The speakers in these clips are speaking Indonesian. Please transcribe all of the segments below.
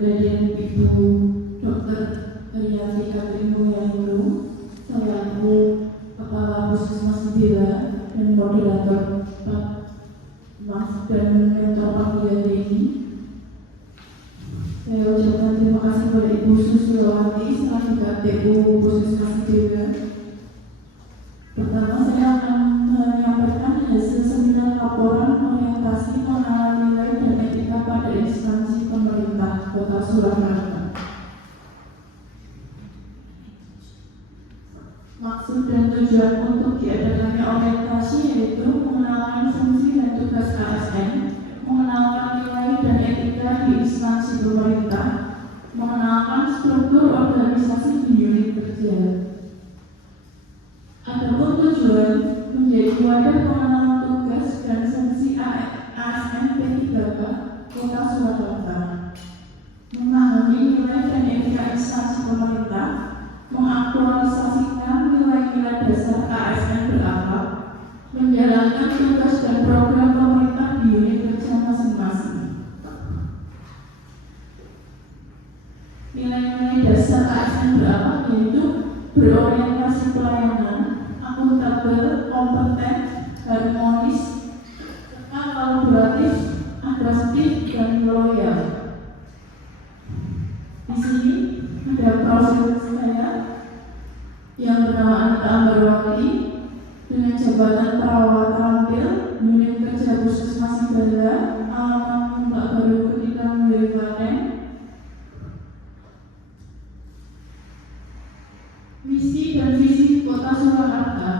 dari Ibu Dr. Heriati Katrimu Yahulu, selaku Kepala Puskesmas 9 dan Moderator Mas dan Mentor Paguyan ini. Saya ucapkan terima kasih kepada Ibu Susilowati selaku KTU Puskesmas 9. Pertama, saya akan menyampaikan hasil seminar laporan orientasi pengenalan nilai dan etika pada instansi pemerintah Kota Surakarta. Maksud dan tujuan untuk diadakannya orientasi yaitu mengenalkan fungsi dan tugas ASN, mengenalkan nilai dan etika di instansi pemerintah, mengenalkan struktur organisasi di unit kerja. Adapun tujuan menjadi wadah pengenalan tugas dan fungsi ASN P3K Kota Surakarta, memahami nilai dan etika instansi pemerintah, mengaktualisasikan nilai-nilai dasar ASN berakhlak, menjalankan tugas dan program pemerintah di unit kerja masing-masing. Nilai-nilai dasar ASN berakhlak yaitu berorientasi pelayanan, akuntabel, kompeten, harmonis, serta kolaboratif, adaptif, dan loyal. Di sini ada profil saya yang bernama Anita Ambarwati dengan jabatan perawat terampil unit kerja Puskesmas Ibada, alamat Mbak Baru Ketika Milipaten. Misi dan visi Kota Surakarta.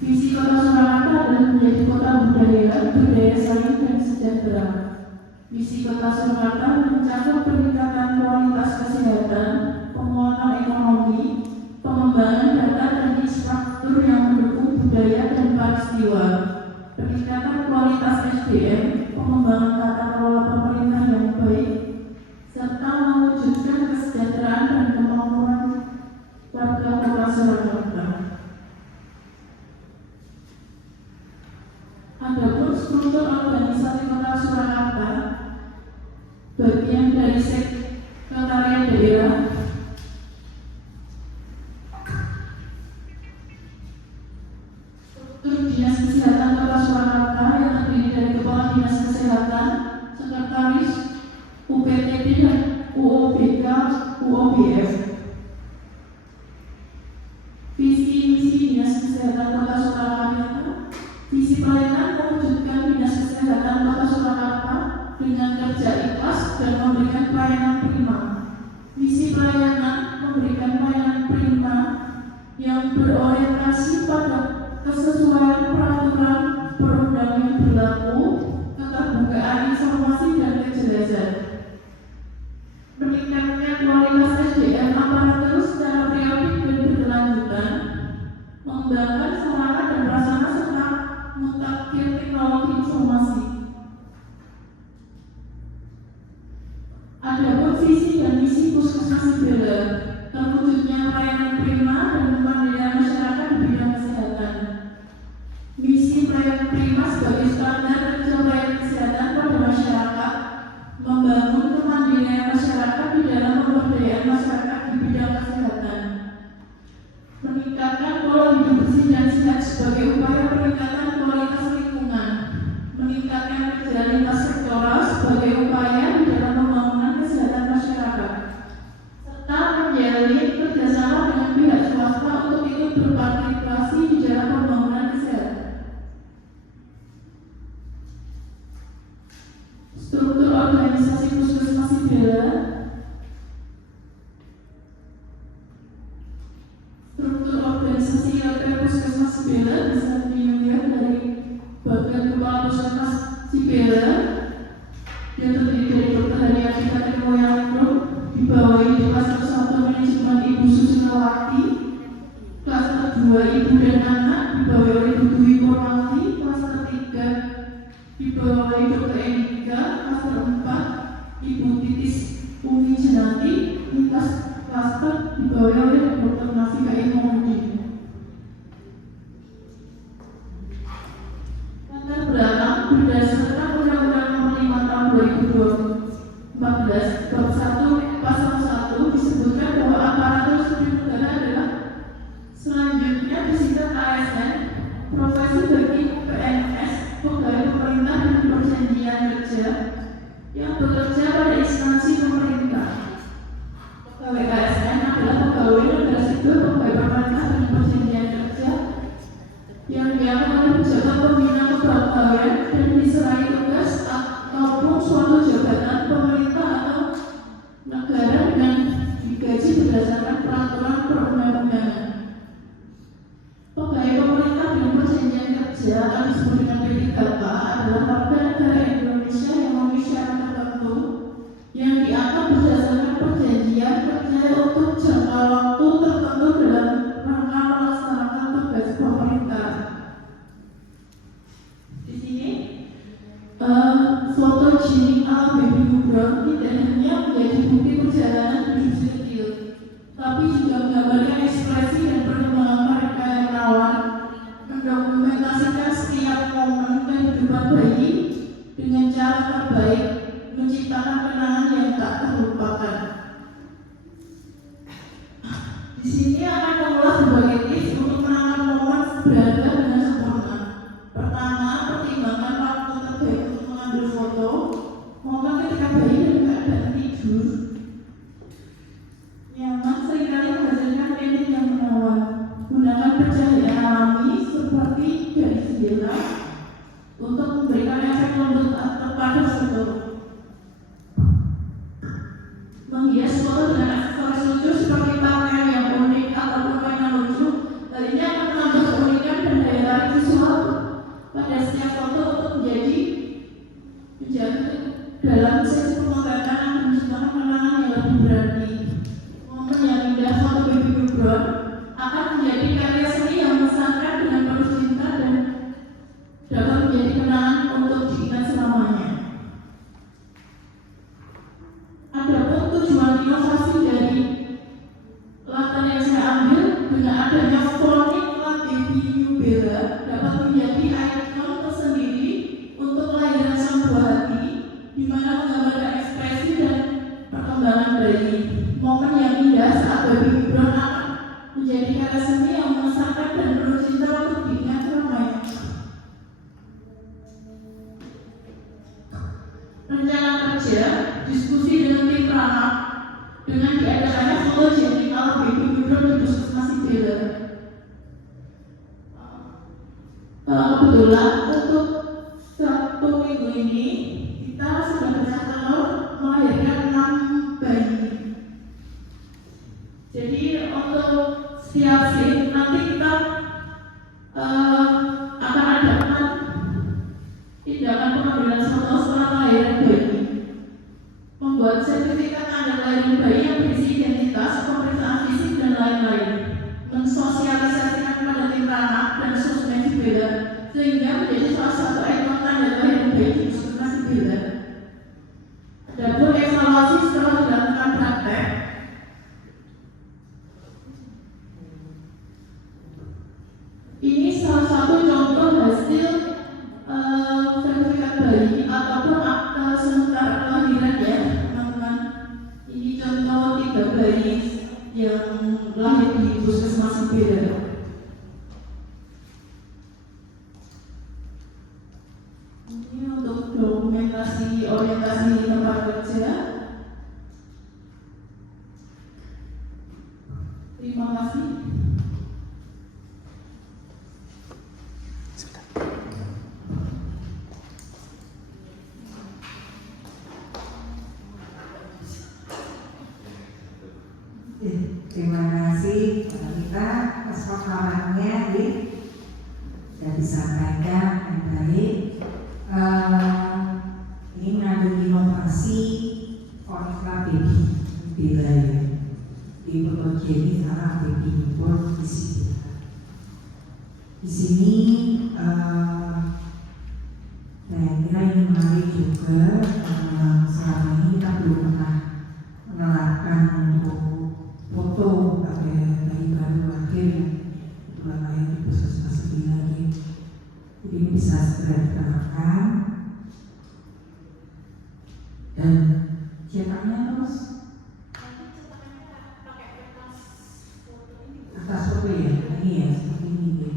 Visi Kota Surakarta adalah menjadi kota budaya saling dan sejahtera. Misi Kota Surakarta mencakup peningkatan kualitas kesehatan, penguatan ekonomi, pengembangan data dan infrastruktur yang mendukung budaya dan peristiwa, peningkatan kualitas SDM, pengembangan tata kelola pemerintah yang baik, serta mewujudkan kesejahteraan dan kemakmuran warga Kota Surakarta. Adapun struktur organisasi Kota Surakarta, bagian dari sekretariat daerah, struktur Dinas Kesehatan Kota Surakarta yang terdiri dari Kepala Dinas Kesehatan, Sekretaris, UPTD dan UOBK, UOBF. Visi misi Dinas Kesehatan Kota Surakarta. Visi pelayanan mewujudkan Dinas Kesehatan Kota Surakarta dengan kerja ikhlas dan memberikan pelayanan prima. Misi pelayanan memberikan pelayanan prima yang berorientasi pada kesesuaian peraturan perundang yang berlaku, keterbukaan informasi dan kejelasan. Meningkatnya kualitas SDM aparatur secara periodik dan berkelanjutan, mengembangkan sarana dan prasarana serta mutakhir teknologi informasi. Adapun visi dan misi Puskesmas Ibada, terwujudnya pelayanan prima dan kemandirian masyarakat di bidang kesehatan. Misi pelayanan prima sebagai standar kerja pelayanan kesehatan pada masyarakat, membangun kemandirian masyarakat di dalam pemberdayaan masyarakat di bidang kesehatan, meningkatkan pola hidup bersih dan sehat sebagai upaya peningkatan kualitas lingkungan, meningkatkan kerja lintas sektoral sebagai upaya di dalam pembangunan kesehatan masyarakat, serta menjalin kerjasama dengan pihak swasta untuk ikut berpartisipasi di dalam pembangunan kesehatan. Struktur organisasi Puskesmas Ibada. Struktur organisasi ILP Puskesmas Ibada bisa dilihat dari bagian kepala Puskesmas Ibada yang terdiri dari Dr. Heriati Katrimu Yahulu, dibawahi di Klaster 1 Manajemen Ibu Susilowati, Klaster 2 Ibu dan Anak dibawahi oleh Ibu Dwi Purwanti, Klaster 3 dibawahi Dr. Endika, Klaster 4 Ibu Titis Umi Jenati, lintas klaster dibawahi oleh Dr. Nafika Ilmuddin. Latar belakang berdasarkan Undang-Undang Nomor 5 Tahun 2020 14 bab 1 pasal 1 disebutkan bahwa aparatur sipil negara adalah selanjutnya disita ASN, profesi bagi PNS, pegawai pemerintah dengan perjanjian kerja yang bekerja pada instansi pemerintah. Pegawai ASN adalah pegawai negara sipil, pegawai pemerintah dengan perjanjian kerja yang diangkat oleh pejabat pembina kepegawaian dan diserai tugas ataupun suatu jabatan pemerintah atau negara dengan digaji berdasarkan peraturan perundang-undangan. Pegawai pemerintah dengan perjanjian kerja atau disebut dengan P3K adalah warga negara Indonesia yang memenuhi syarat tertentu yang diangkat berdasarkan perjanjian kerja untuk jangka waktu tertentu dalam rangka melaksanakan tugas pemerintah. Di sini foto Jimmy ala Baby Brown tidak hanya menjadi bukti perjalanan hidup sipil, tapi juga menggambarkan ekspresi dan perkembangan mereka yang rawan, mendokumentasikan setiap momen kehidupan bayi dengan cara terbaik, menciptakan kenangan yang tak terlupakan. Di sini akan mengulas berbagai tips untuk menangkap momen berharga dengan sempurna. Pertama, pertimbangkan waktu terbaik untuk mengambil foto. Momen ketika bayi dalam keadaan tidur nyaman seringkali menghasilkan edit yang menawan. Gunakan pencahayaan alami seperti garis jendela untuk memberikan efek lembut pada foto. Menghias foto dengan aksesoris lucu seperti pakaian yang unik ataupun mainan lucu, hal ini akan menambah keunikan dan daya tarik visual pada setiap foto untuk menjadi dalam sesi pemotretan akan menciptakan kenangan yang lebih berarti. Momen yang indah foto Baby Brown akan menjadi karya seni yang mengesankan dengan penuh cinta dan dapat menjadi kenangan untuk diingat selamanya. Adapun tujuan inovasi dari latar yang saya ambil dengan adanya fonik La Baby New Bella dapat menjadi ikon tersendiri untuk kelahiran sang buah hati, di mana menggambarkan ekspresi dan perkembangan bayi. Momen yang indah saat Baby Brown akan menjadi karya seni yang mengesankan dan penuh cinta untuk diingat selamanya. Rencana kerja, diskusi dengan tim Prana dengan diadakannya foto Jenny ala Baby Brown di Puskesmas Bella. Kebetulan untuk 1 minggu ini kita sudah berhasil melahirkan 6 bayi. Jadi untuk setiap scene nanti kita akan adakan tindakan pengambilan foto setelah kelahiran bayi, membuat sertifikat tanda kelahiran bayi yang berisi identitas, pemeriksaan fisik dan lain-lain, mensosialisasikan kepada tim Prana dan sosmed Bella sehingga menjadi salah satu ikon tanda kelahiran bayi di Puskesmas Bella. Adapun evaluasi setelah dilakukan praktek, ini salah satu contoh hasil sertifikat bayi ataupun akta sementara kelahiran ya teman-teman. Ini contoh 3 bayi yang lahir di Puskesmas Bella. Ini untuk dokumentasi orientasi tempat kerja. Terima kasih. Terima kasih kita atas pemahamannya, sudah disampaikan dengan baik. Ini mengandung inovasi fonik La Baby Bella ya, di foto Jenny ala Baby Brown di sini. Di sini saya kira ini menarik juga. Selama ini kita belum pernah menerapkan untuk foto pada bayi baru lahir yang kebetulan lahir di Puskesmas lagi. Jadi ini bisa segera diterapkan. Dan cetaknya terus atas foto ya, ini ya seperti ini ya.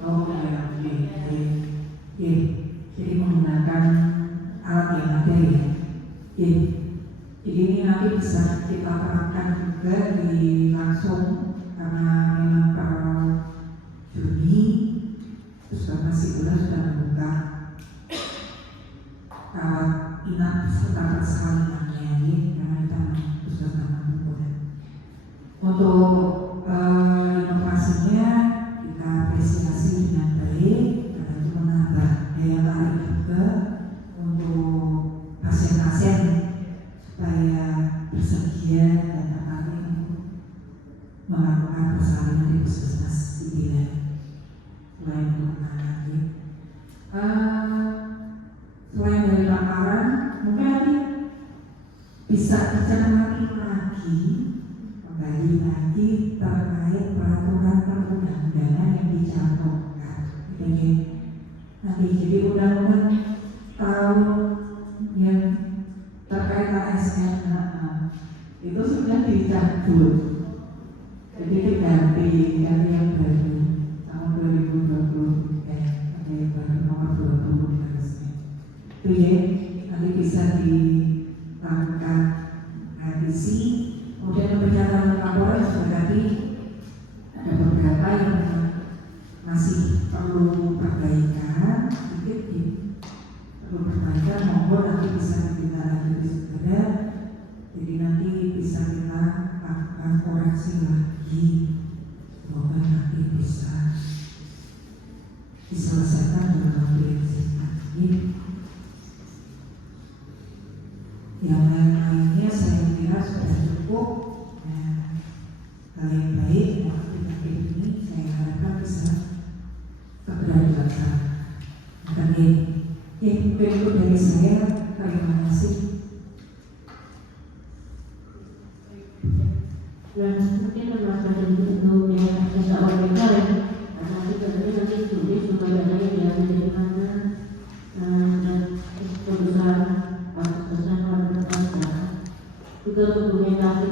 Oh ya, oke. Jadi menggunakan alat yang ada ya. Jadi ini nanti bisa kita terapkan juga di langsung karena memang kalau Juni terus Bapak Sigula sudah membuka rawat inap serta persalinannya ini karena kita sudah membuka. Untuk inovasinya kita apresiasi dengan baik karena itu menambah daya tarik juga untuk pasien-pasien supaya bersedia dan tertarik untuk melakukan persalinan di puskesmas ini. Selain itu lagi, selain dari paparan, mungkin nanti bisa dicermati lagi, kembali lagi terkait peraturan perundang-undangan yang dicantumkan. Jadi undang-undang tahun yang terkait ASN itu sudah dicabut, jadi diganti yang baru tahun 2020 nomor 20 harusnya. Itu ya, nanti bisa dilakukan revisi. Kemudian pencatatan laporan juga tadi ada beberapa yang masih perlu perbaikan, perlu perbaikan, mohon nanti bisa kita lanjut segera. Jadi nanti bisa kita lakukan koreksi lagi, semoga nanti bisa diselesaikan dalam waktu yang singkat. Yang lain-lainnya saya kira sudah cukup. Hal yang baik waktu ini saya harapkan bisa segera dilaksanakan. Itu dari saya. Terima kasih. Dan mungkin merasa untuk yang bisa orang karena kita nanti tulis supaya ada yang menjadi mana dan keputusan atas kesan pada juga dokumentasi